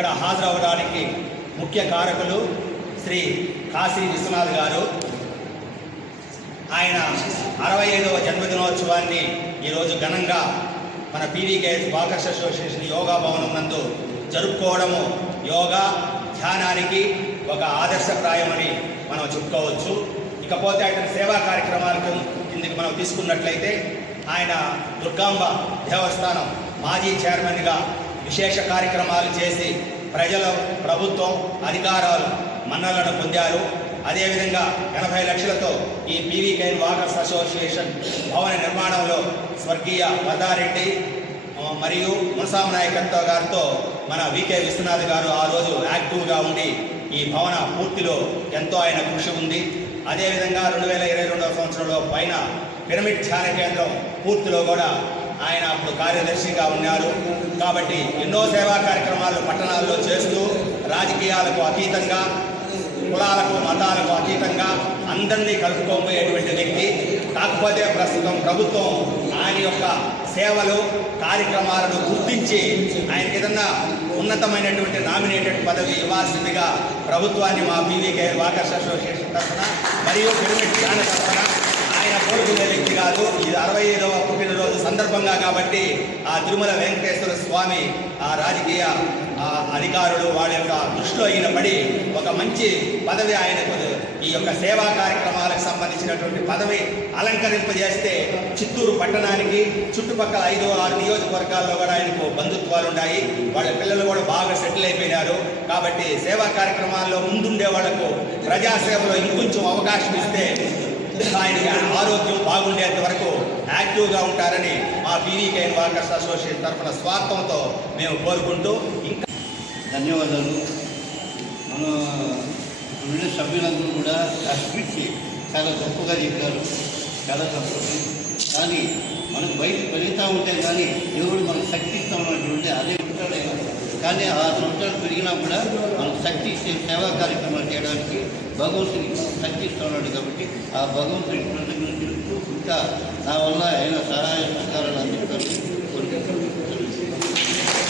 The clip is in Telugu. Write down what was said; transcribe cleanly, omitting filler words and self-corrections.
ఇక్కడ హాజరవడానికి ముఖ్య కారకులు శ్రీ కాశీ విశ్వనాథ్ గారు. ఆయన 65వ జన్మదినోత్సవాన్ని ఈరోజు ఘనంగా మన పీవీకేఎస్ వాకర్స్ అసోసియేషన్ యోగా భవనం నందు జరుపుకోవడము యోగా ధ్యానానికి ఒక ఆదర్శప్రాయమని మనం చెప్పుకోవచ్చు. ఇకపోతే ఆయన సేవా కార్యక్రమాలకు కిందకి మనం తీసుకున్నట్లయితే ఆయన దుర్గాంబ దేవస్థానం మాజీ చైర్మన్గా విశేష కార్యక్రమాలు చేసి ప్రజలు, ప్రభుత్వం, అధికారాలు మన్నలను పొందారు. అదేవిధంగా 80 లక్షలతో ఈ పీవీకేఎస్ వాకర్స్ అసోసియేషన్ భవన నిర్మాణంలో స్వర్గీయ వరదారెడ్డి మరియు మునసామ నాయకత్వ గారితో మన వికే విశ్వనాథ్ గారు ఆ రోజు యాక్టివ్గా ఉండి ఈ భవన పూర్తిలో ఎంతో ఆయన కృషి ఉంది. అదేవిధంగా 2022వ సంవత్సరంలో పైన పిరమిడ్ ధ్యాన కేంద్రం పూర్తిలో కూడా ఆయన అప్పుడు కార్యదర్శిగా ఉన్నారు. కాబట్టి ఎన్నో సేవా కార్యక్రమాలు పట్టణాల్లో చేస్తూ రాజకీయాలకు అతీతంగా, కులాలకు మతాలకు అతీతంగా అందరినీ కలుపుకోబోయేటువంటి వ్యక్తి. కాకపోతే ప్రస్తుతం ప్రభుత్వం ఆయన యొక్క సేవలు, కార్యక్రమాలను గుర్తించి ఆయనకి ఏదన్నా ఉన్నతమైనటువంటి నామినేటెడ్ పదవి ఇవ్వాల్సిందిగా ప్రభుత్వాన్ని మా పీవీకేఎస్ వాకర్స్ అసోసియేషన్ తరఫున మరియు పిరమిడ్ ధ్యాన తరఫున ఆయన కోరుకునే వ్యక్తి కాదు. ఇది 65వ పుట్టినరోజు సందర్భంగా కాబట్టి ఆ తిరుమల వెంకటేశ్వర స్వామి ఆ రాజకీయ అధికారులు వాళ్ళ యొక్క దృష్టిలో ఈయన పడి ఒక మంచి పదవి ఆయనకు ఈ యొక్క సేవా కార్యక్రమాలకు సంబంధించినటువంటి పదవి అలంకరింపజేస్తే చిత్తూరు పట్టణానికి చుట్టుపక్కల 5-6 నియోజకవర్గాల్లో కూడా ఆయనకు బంధుత్వాలు ఉన్నాయి. వాళ్ళ పిల్లలు కూడా బాగా సెటిల్ అయిపోయినారు. కాబట్టి సేవా కార్యక్రమాల్లో ముందుండే వాళ్లకు ప్రజాసేవలో ఇంకొంచెం అవకాశం ఇస్తే ఆయనకి ఆరోగ్యం బాగుండేంత వరకు యాక్టివ్గా ఉంటారని మా పీవీకేఎస్ వాకర్స్ అసోసియేషన్ తరఫున స్వార్థంతో మేము కోరుకుంటూ ఇంకా ధన్యవాదాలు. మన ఉండే సభ్యులందరూ కూడా ఆ స్పీచ్ చాలా గొప్పగా చెప్పారు, చాలా సంతోషం. కానీ మనకు బయట పెరుగుతూ ఉంటే కానీ దేవుడు మనకు శక్తి ఇస్తూ ఉన్నటువంటి అదే ఉంటాడే. కానీ ఆ సంవత్సరాలు పెరిగినా కూడా మనకు శక్తి ఇచ్చే సేవా కార్యక్రమాలు చేయడానికి భగవంతుని శక్తి ఇస్తూ ఉన్నాడు. కాబట్టి ఆ భగవంతుని ఇంకా నా వల్ల అయిన సహాయ సహకారాలు అందిస్తారు.